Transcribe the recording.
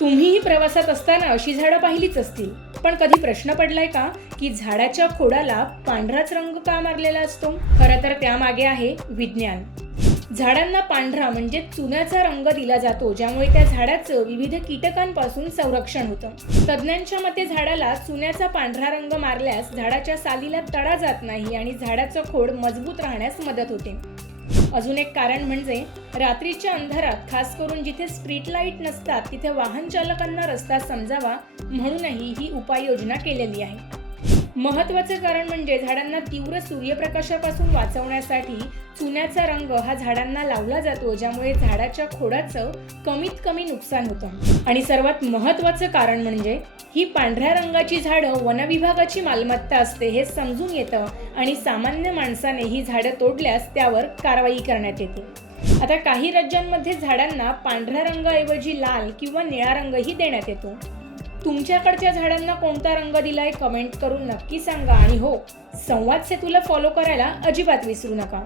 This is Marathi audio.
तुम्हीही प्रवासात असताना अशी झाडं पाहिलीच असतील. पण कधी प्रश्न पडलाय का? की झाडाच्या खोडाला पांढराच रंग का मारलेला असतो? खरं तर त्यामागे आहे विज्ञान. झाडांना पांढरा म्हणजे चुन्याचा रंग दिला जातो ज्यामुळे त्या झाडाचं विविध कीटकांपासून संरक्षण होतं. तज्ज्ञांच्या मते झाडाला चुन्याचा पांढरा रंग मारल्यास झाडाच्या सालीला तडा जात नाही आणि झाडाचं खोड मजबूत राहण्यास मदत होते. अजून एक कारण म्हणजे रात्रीच्या अंधारात खास करून जिथे स्ट्रीट लाइट नसतात तिथे वाहन चालकांना रस्ता समजावा म्हणूनही ही उपाययोजना केलेली आहे. महत्त्वाचे कारण म्हणजे झाडांना तीव्र सूर्यप्रकाशापासून वाचवण्यासाठी चुन्याचा रंग हा झाडांना लावला जातो ज्यामुळे झाडाच्या खोडाचं कमीत कमी नुकसान होतं. आणि सर्वात महत्वाचं कारण म्हणजे ही पांढऱ्या रंगाची झाडं वनविभागाची मालमत्ता असते हे समजून येतं आणि सामान्य माणसाने ही झाडं तोडल्यास त्यावर कारवाई करण्यात येते. आता काही राज्यांमध्ये झाडांना पांढऱ्या रंगाऐवजी लाल किंवा निळा रंगही देण्यात येतो. तुमच्याकडच्या झाडांना कोणता रंग दिलाय कमेंट करून नक्की सांगा. आणि हो संवाद सेतूला फॉलो करायला अजिबात विसरू नका.